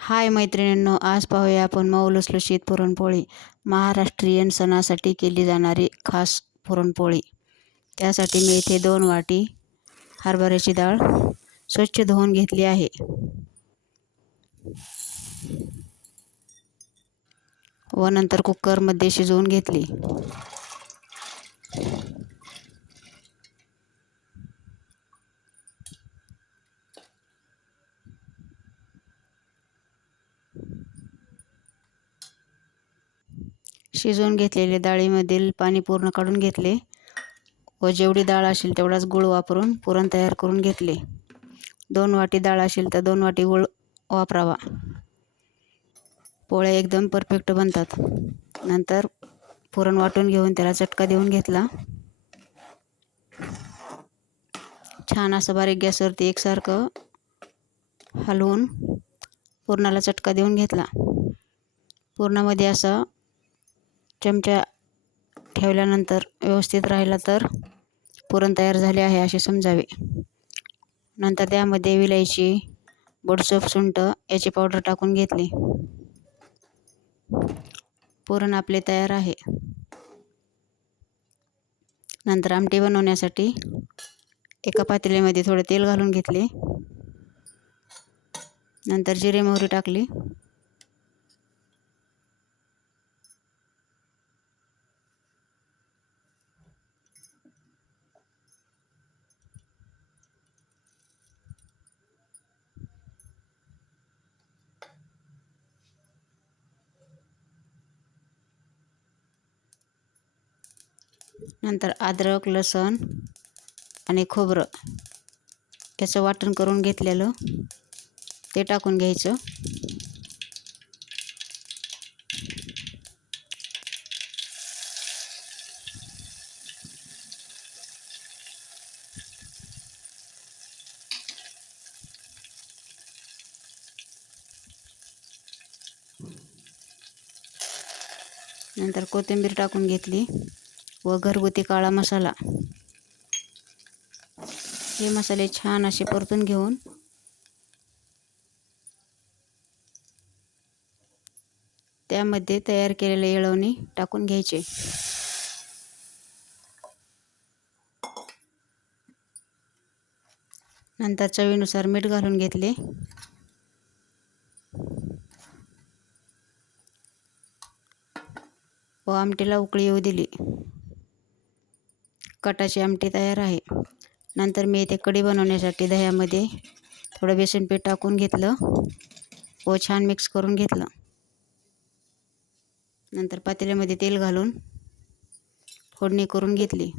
हाय मैत्रिणींनो, आज पाहूया आपण मऊ लुसलुशीत पुरणपोळी. महाराष्ट्रीयन सणासाठी केली जाणारी खास पुरणपोळी. त्यासाठी मी इथे 2 वाटी हरभऱ्याची डाळ स्वच्छ धुवून घेतली आहे व नंतर कुकरमध्ये शिजवून घेतली. शिजवून घेतलेले डाळीमधील पाणी पूर्ण काढून घेतले व जेवढी डाळ असेल तेवढाच गूळ वापरून पुरण तयार करून घेतले. 2 वाटी डाळ असेल तर 2 वाटी गूळ वापरावा. पोळ्या एकदम परफेक्ट बनतात. नंतर पुरण वाटून घेऊन त्याला चटका देऊन घेतला. छान असं बारीक गॅसवरती एकसारखं हलवून पुरणाला चटका देऊन घेतला. पुरणामध्ये असा चमचा ठेवल्यानंतर व्यवस्थित राहिला तर पुरण तयार झाले आहे असे समजावे. नंतर त्यामध्ये विलायची, बडीशेप, सुंठ याची पावडर टाकून घेतली. पुरण आपले तयार आहे. नंतर आमटी बनवण्यासाठी एका पातेल्यामध्ये थोडे तेल घालून घेतले. नंतर जिरे मोहरी टाकली. नंतर अद्रक, लसूण आणि खोबरं याचं वाटण करून घेतलेलं ते टाकून घ्यायचं. नंतर कोथिंबीर टाकून घेतली व घरगुती काळा मसाला. हे मसाले छान असे परतून घेऊन त्यामध्ये तयार केलेले येळवणी टाकून घ्यायचे. नंतर चवीनुसार मीठ घालून घेतले व आमटीला उकळी येऊ दिली. कटाची आमटी तयार आहे. नंतर मी इथे कढी बनवण्यासाठी दह्यामध्ये थोडं बेसन पीठ टाकून घेतलं व छान मिक्स करून घेतलं. नंतर पातेल्यामध्ये तेल घालून फोडणी करून घेतली.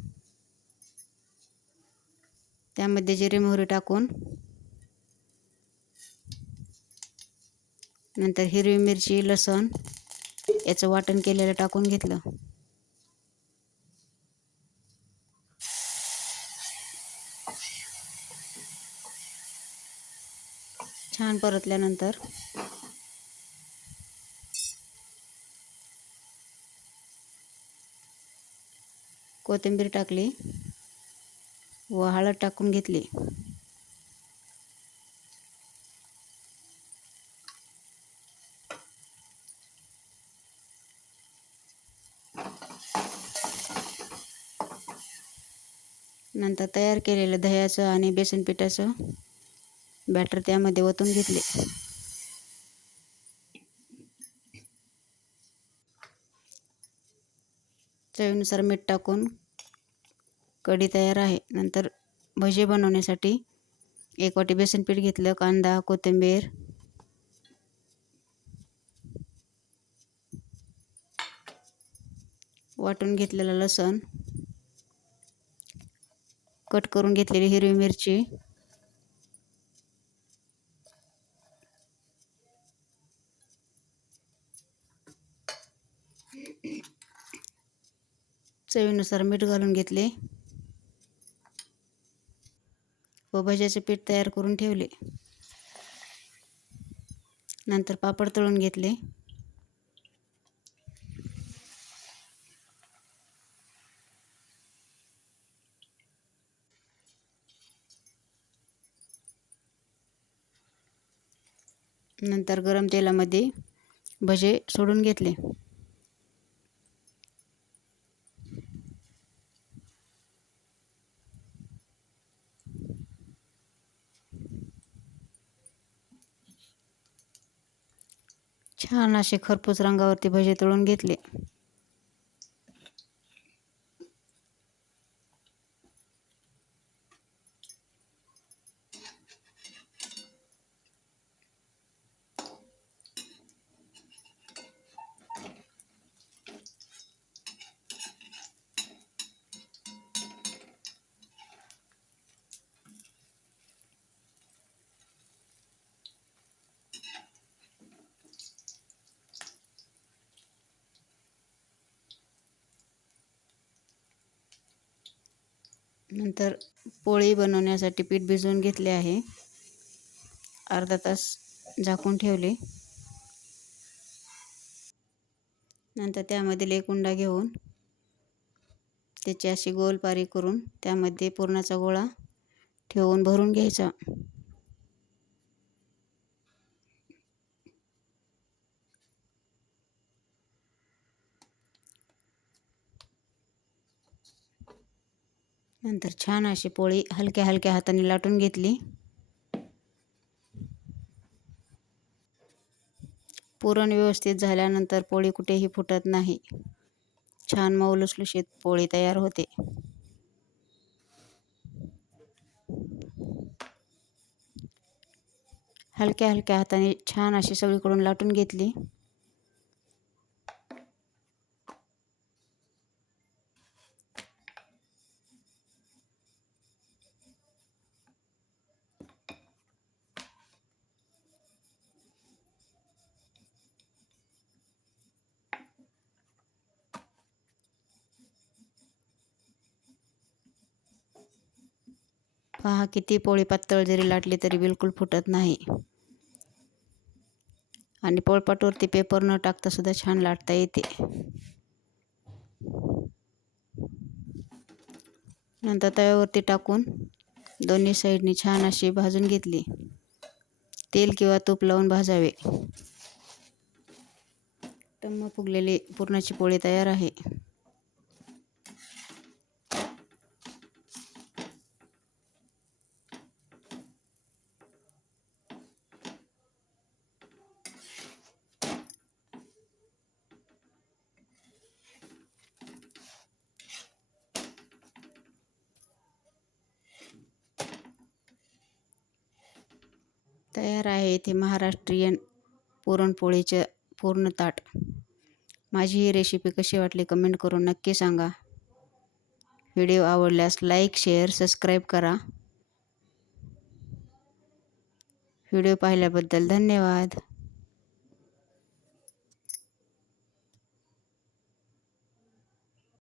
त्यामध्ये जिरे मोहरी टाकून नंतर हिरवी मिरची, लसूण याचं वाटण केलेलं टाकून घेतलं. छान परतल्यानंतर कोथिंबीर टाकली व हळद टाकून घेतली. नंतर तयार केलेलं दह्याचं आणि बेसन पिठाचं बॅटर त्यामध्ये ओतून घेतले. चवीनुसार मीठ टाकून कढी तयार आहे. नंतर भजी बनवण्यासाठी 1 वाटी बेसन पीठ घेतलं. कांदा, कोथिंबीर, वाटून घेतलेलं लसूण, कट करून घेतलेली हिरवी मिरची, चवीनुसार मीठ घालून घेतले व भज्याचे पीठ तयार करून ठेवले. नंतर पापड तळून घेतले. नंतर गरम तेलामध्ये भजे सोडून घेतले. छान असे खरपूस रंगावरती भजे तळून घेतले. नंतर पोळी बनवण्यासाठी पीठ भिजवून घेतले आहे. अर्धा तास झाकून ठेवले. नंतर त्यामधील एक उंडा घेऊन त्याची अशी गोल पारी करून त्यामध्ये पुरणाचा गोळा ठेवून भरून घ्यायचा. नंतर छान अशी पोळी हलक्या हलक्या हाताने लाटून घेतली. पुरण व्यवस्थित झाल्यानंतर पोळी कुठेही फुटत नाही. छान मऊ लुसलुशीत पोळी तयार होते. हलक्या हलक्या हाताने छान अशी सगळीकडून लाटून घेतली. पहा किती पोळी पातळ जरी लाटली तरी बिलकुल फुटत नाही. आणि पोळपाटवरती पेपर न टाकता सुद्धा छान लाटता येते. नंतर तव्यावरती टाकून दोन्ही साईडनी छान अशी भाजून घेतली. तेल किंवा तूप लावून भाजावे. टम्म फुगलेली पुरणाची पोळी तयार आहे. तयार आहे इथे महाराष्ट्रीयन पुरणपोळीचे पूर्ण ताट. माझी ही रेसिपी कशी वाटली कमेंट करून नक्की सांगा. व्हिडिओ आवडल्यास लाईक, शेअर, सबस्क्राईब करा. व्हिडिओ पाहिल्याबद्दल धन्यवाद.